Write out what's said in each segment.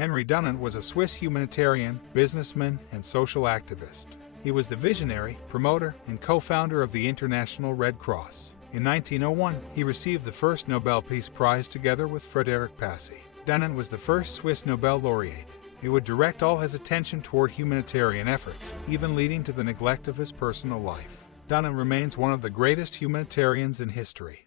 Henry Dunant was a Swiss humanitarian, businessman, and social activist. He was the visionary, promoter, and co-founder of the International Red Cross. In 1901, he received the first Nobel Peace Prize together with Frédéric Passy. Dunant was the first Swiss Nobel laureate. He would direct all his attention toward humanitarian efforts, even leading to the neglect of his personal life. Dunant remains one of the greatest humanitarians in history.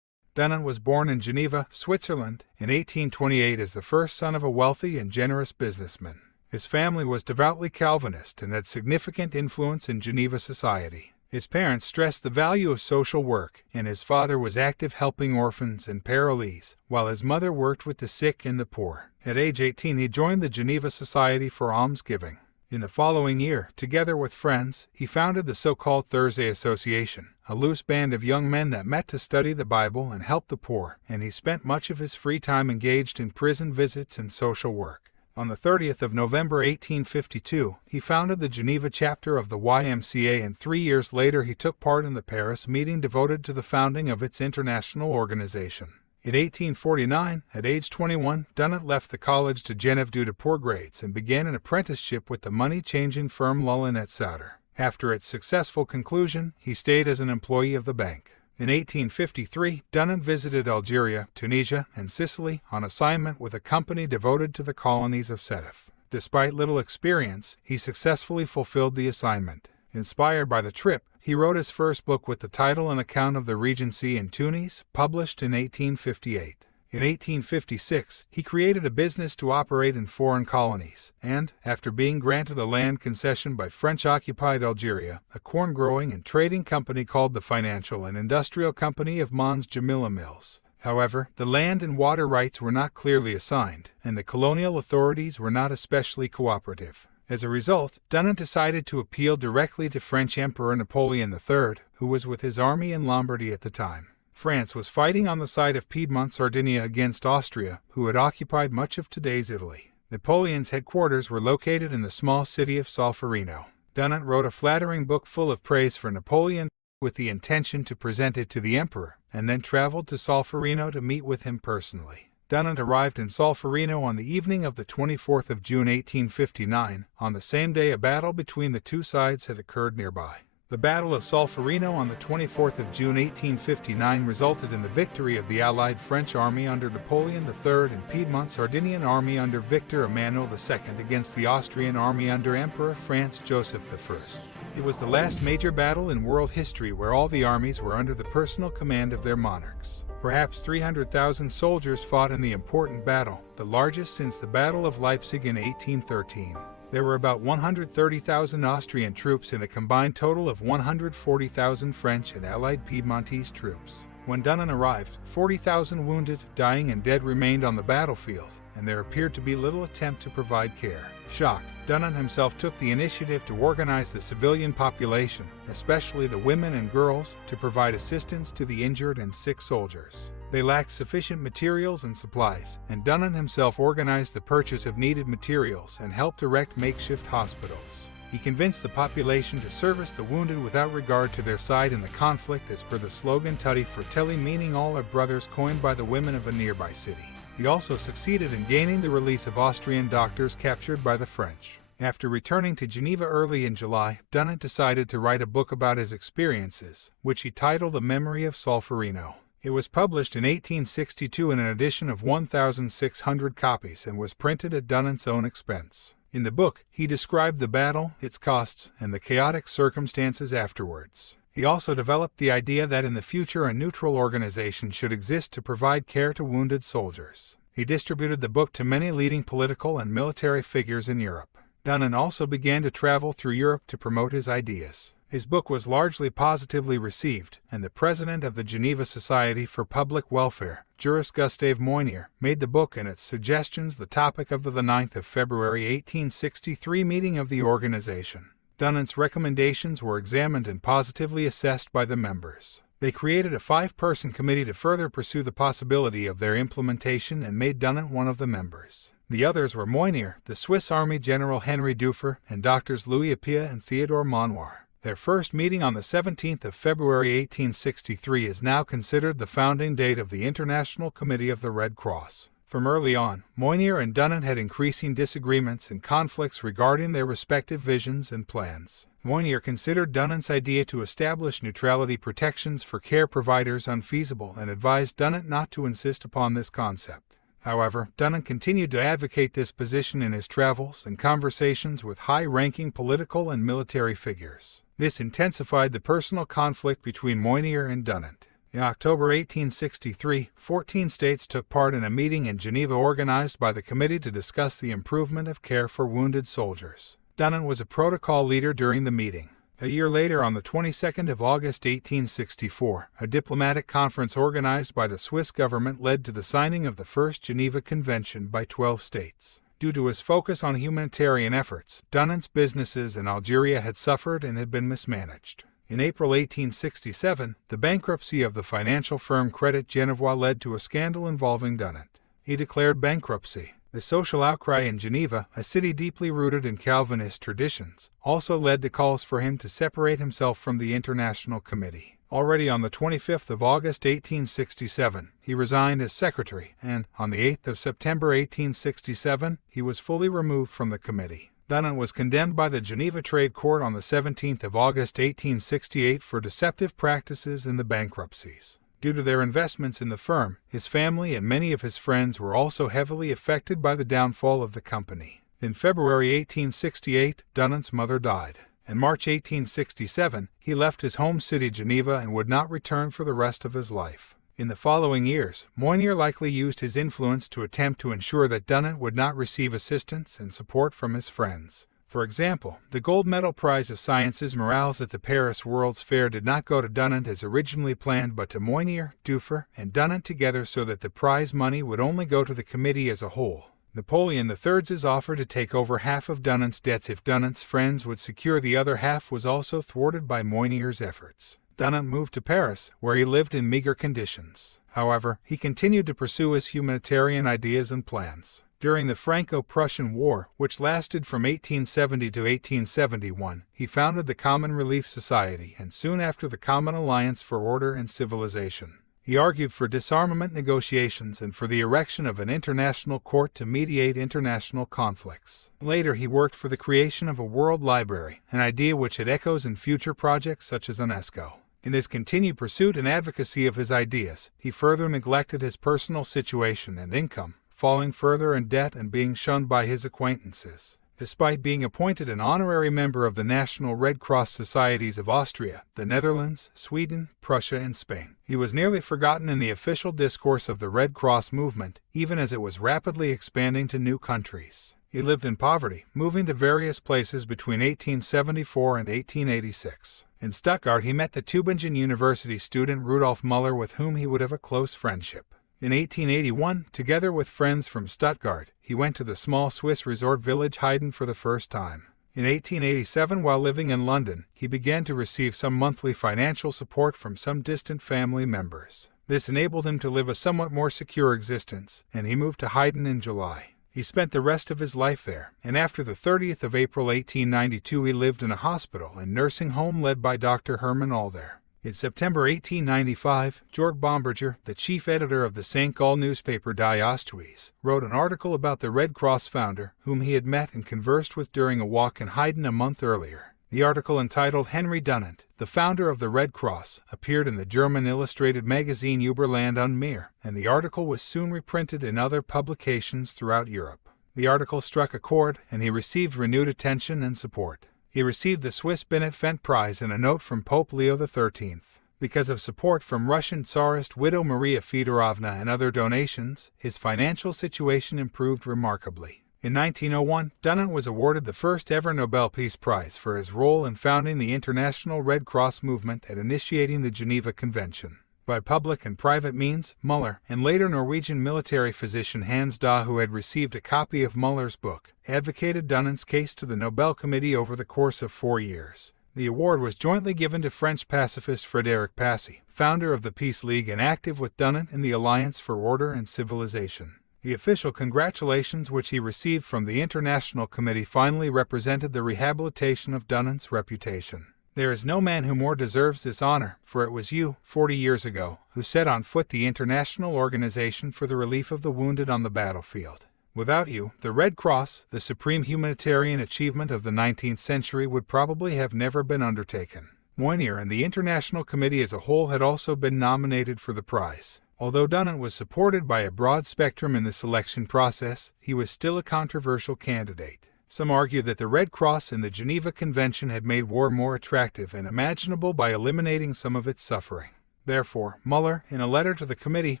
Dunant was born in Geneva, Switzerland, in 1828 as the first son of a wealthy and generous businessman. His family was devoutly Calvinist and had significant influence in Geneva society. His parents stressed the value of social work, and his father was active helping orphans and parolees, while his mother worked with the sick and the poor. At age 18, he joined the Geneva Society for Almsgiving. In the following year, together with friends, he founded the so-called Thursday Association, a loose band of young men that met to study the Bible and help the poor, and he spent much of his free time engaged in prison visits and social work. On the 30th of November 1852, he founded the Geneva chapter of the YMCA, and 3 years later he took part in the Paris meeting devoted to the founding of its international organization. In 1849, at age 21, Dunant left the college to Genève due to poor grades and began an apprenticeship with the money-changing firm Lullin et Sauter. After its successful conclusion, he stayed as an employee of the bank. In 1853, Dunant visited Algeria, Tunisia, and Sicily on assignment with a company devoted to the colonies of Sétif. Despite little experience, he successfully fulfilled the assignment. Inspired by the trip, he wrote his first book with the title An Account of the Regency in Tunis, published in 1858. In 1856, he created a business to operate in foreign colonies, and, after being granted a land concession by French-occupied Algeria, a corn-growing and trading company called the Financial and Industrial Company of Mons Jamila Mills. However, the land and water rights were not clearly assigned, and the colonial authorities were not especially cooperative. As a result, Dunant decided to appeal directly to French Emperor Napoleon III, who was with his army in Lombardy at the time. France was fighting on the side of Piedmont Sardinia against Austria, who had occupied much of today's Italy. Napoleon's headquarters were located in the small city of Solferino. Dunant wrote a flattering book full of praise for Napoleon with the intention to present it to the emperor, and then traveled to Solferino to meet with him personally. Dunant arrived in Solferino on the evening of the 24th of June 1859. On the same day, a battle between the two sides had occurred nearby. The Battle of Solferino on the 24th of June 1859 resulted in the victory of the Allied French army under Napoleon III and Piedmont Sardinian army under Victor Emmanuel II against the Austrian army under Emperor Franz Joseph I. It was the last major battle in world history where all the armies were under the personal command of their monarchs. Perhaps 300,000 soldiers fought in the important battle, the largest since the Battle of Leipzig in 1813. There were about 130,000 Austrian troops and a combined total of 140,000 French and Allied Piedmontese troops. When Dunant arrived, 40,000 wounded, dying, and dead remained on the battlefield, and there appeared to be little attempt to provide care. Shocked, Dunant himself took the initiative to organize the civilian population, especially the women and girls, to provide assistance to the injured and sick soldiers. They lacked sufficient materials and supplies, and Dunant himself organized the purchase of needed materials and helped erect makeshift hospitals. He convinced the population to service the wounded without regard to their side in the conflict, as per the slogan Tutti Fratelli, meaning all are brothers, coined by the women of a nearby city. He also succeeded in gaining the release of Austrian doctors captured by the French. After returning to Geneva early in July, Dunant decided to write a book about his experiences, which he titled The Memory of Solferino. It was published in 1862 in an edition of 1,600 copies and was printed at Dunant's own expense. In the book, he described the battle, its costs, and the chaotic circumstances afterwards. He also developed the idea that in the future a neutral organization should exist to provide care to wounded soldiers. He distributed the book to many leading political and military figures in Europe. Dunant also began to travel through Europe to promote his ideas. His book was largely positively received, and the president of the Geneva Society for Public Welfare, Juris Gustave Moynier, made the book and its suggestions the topic of the 9th of February 1863 meeting of the organization. Dunant's recommendations were examined and positively assessed by the members. They created a 5-person committee to further pursue the possibility of their implementation and made Dunant one of the members. The others were Moynier, the Swiss Army General Henry Duffer, and doctors Louis Appia and Theodore Monnoir. Their first meeting on the 17th of February 1863 is now considered the founding date of the International Committee of the Red Cross. From early on, Moynier and Dunant had increasing disagreements and conflicts regarding their respective visions and plans. Moynier considered Dunant's idea to establish neutrality protections for care providers unfeasible and advised Dunant not to insist upon this concept. However, Dunant continued to advocate this position in his travels and conversations with high-ranking political and military figures. This intensified the personal conflict between Moynier and Dunant. In October 1863, 14 states took part in a meeting in Geneva organized by the committee to discuss the improvement of care for wounded soldiers. Dunant was a protocol leader during the meeting. A year later, on the 22nd of August 1864, a diplomatic conference organized by the Swiss government led to the signing of the First Geneva Convention by 12 states. Due to his focus on humanitarian efforts, Dunant's businesses in Algeria had suffered and had been mismanaged. In April 1867, the bankruptcy of the financial firm Credit Genevois led to a scandal involving Dunant. He declared bankruptcy. The social outcry in Geneva, a city deeply rooted in Calvinist traditions, also led to calls for him to separate himself from the International Committee. Already on the 25th of August 1867, he resigned as secretary, and on the 8th of September 1867, he was fully removed from the committee. Dunant was condemned by the Geneva Trade Court on the 17th of August 1868 for deceptive practices in the bankruptcies. Due to their investments in the firm, his family and many of his friends were also heavily affected by the downfall of the company. In February 1868, Dunant's mother died. In March 1867, he left his home city Geneva and would not return for the rest of his life. In the following years, Moynier likely used his influence to attempt to ensure that Dunant would not receive assistance and support from his friends. For example, the Gold Medal Prize of Sciences Morales at the Paris World's Fair did not go to Dunant as originally planned but to Moynier, Duffer, and Dunant together so that the prize money would only go to the committee as a whole. Napoleon III's offer to take over half of Dunant's debts if Dunant's friends would secure the other half was also thwarted by Moynier's efforts. Dunant moved to Paris, where he lived in meager conditions. However, he continued to pursue his humanitarian ideas and plans. During the Franco-Prussian War, which lasted from 1870 to 1871, he founded the Common Relief Society and soon after the Common Alliance for Order and Civilization. He argued for disarmament negotiations and for the erection of an international court to mediate international conflicts. Later, he worked for the creation of a world library, an idea which had echoes in future projects such as UNESCO. In his continued pursuit and advocacy of his ideas, he further neglected his personal situation and income, falling further in debt and being shunned by his acquaintances. Despite being appointed an honorary member of the National Red Cross Societies of Austria, the Netherlands, Sweden, Prussia, and Spain, he was nearly forgotten in the official discourse of the Red Cross movement, even as it was rapidly expanding to new countries. He lived in poverty, moving to various places between 1874 and 1886. In Stuttgart, he met the Tübingen University student Rudolf Müller, with whom he would have a close friendship. In 1881, together with friends from Stuttgart, he went to the small Swiss resort village Heiden for the first time. In 1887, while living in London, he began to receive some monthly financial support from some distant family members. This enabled him to live a somewhat more secure existence, and he moved to Heiden in July. He spent the rest of his life there, and after the 30th of April 1892 he lived in a hospital and nursing home led by Dr. Hermann Alder. In September 1895, Georg Bomberger, the chief editor of the St. Gall newspaper Die Ostwies, wrote an article about the Red Cross founder, whom he had met and conversed with during a walk in Heiden a month earlier. The article, entitled Henry Dunant, the founder of the Red Cross, appeared in the German illustrated magazine Überland und Meer, and the article was soon reprinted in other publications throughout Europe. The article struck a chord, and he received renewed attention and support. He received the Swiss Binet Fent Prize and a note from Pope Leo XIII. Because of support from Russian Tsarist widow Maria Fedorovna and other donations, his financial situation improved remarkably. In 1901, Dunant was awarded the first ever Nobel Peace Prize for his role in founding the International Red Cross movement and initiating the Geneva Convention. By public and private means, Müller, and later Norwegian military physician Hans Daa, who had received a copy of Müller's book, advocated Dunant's case to the Nobel Committee over the course of 4 years. The award was jointly given to French pacifist Frédéric Passy, founder of the Peace League and active with Dunant in the Alliance for Order and Civilization. The official congratulations which he received from the International Committee finally represented the rehabilitation of Dunant's reputation. There is no man who more deserves this honor, for it was you, 40 years ago, who set on foot the International Organization for the Relief of the Wounded on the battlefield. Without you, the Red Cross, the supreme humanitarian achievement of the 19th century, would probably have never been undertaken. Moynier and the International Committee as a whole had also been nominated for the prize. Although Dunant was supported by a broad spectrum in the selection process, he was still a controversial candidate. Some argued that the Red Cross and the Geneva Convention had made war more attractive and imaginable by eliminating some of its suffering. Therefore, Muller, in a letter to the committee,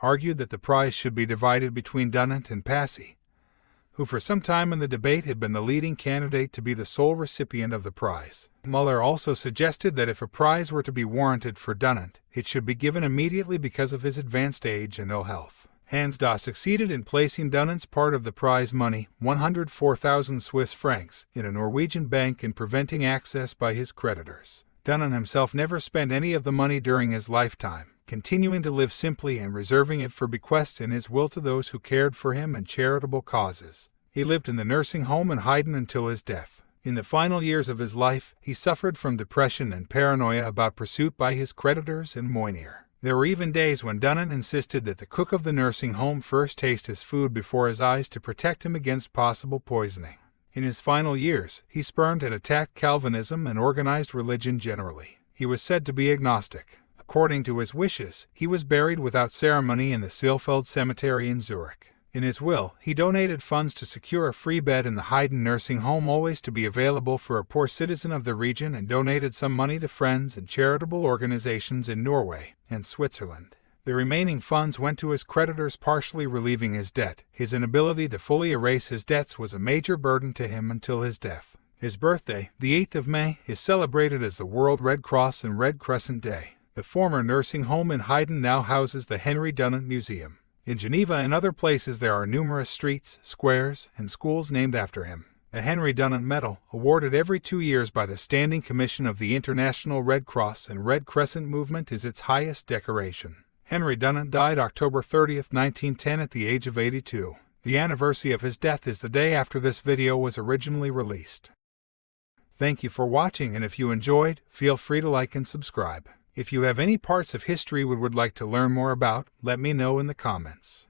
argued that the prize should be divided between Dunant and Passy, who for some time in the debate had been the leading candidate to be the sole recipient of the prize. Muller also suggested that if a prize were to be warranted for Dunant, it should be given immediately because of his advanced age and ill health. Hansdaw succeeded in placing Dunant's part of the prize money, 104,000 Swiss francs, in a Norwegian bank and preventing access by his creditors. Dunant himself never spent any of the money during his lifetime, continuing to live simply and reserving it for bequests in his will to those who cared for him and charitable causes. He lived in the nursing home in Heiden until his death. In the final years of his life, he suffered from depression and paranoia about pursuit by his creditors and Moynier. There were even days when Dunant insisted that the cook of the nursing home first taste his food before his eyes to protect him against possible poisoning. In his final years, he spurned and attacked Calvinism and organized religion generally. He was said to be agnostic. According to his wishes, he was buried without ceremony in the Seelfeld Cemetery in Zurich. In his will, he donated funds to secure a free bed in the Heiden nursing home always to be available for a poor citizen of the region and donated some money to friends and charitable organizations in Norway and Switzerland. The remaining funds went to his creditors, partially relieving his debt. His inability to fully erase his debts was a major burden to him until his death. His birthday, the 8th of May, is celebrated as the World Red Cross and Red Crescent Day. The former nursing home in Heiden now houses the Henry Dunant Museum. In Geneva and other places there are numerous streets, squares, and schools named after him. The Henry Dunant Medal, awarded every 2 years by the Standing Commission of the International Red Cross and Red Crescent Movement, is its highest decoration. Henry Dunant died October 30, 1910 at the age of 82. The anniversary of his death is the day after this video was originally released. Thank you for watching, and if you enjoyed, feel free to like and subscribe. If you have any parts of history we would like to learn more about, let me know in the comments.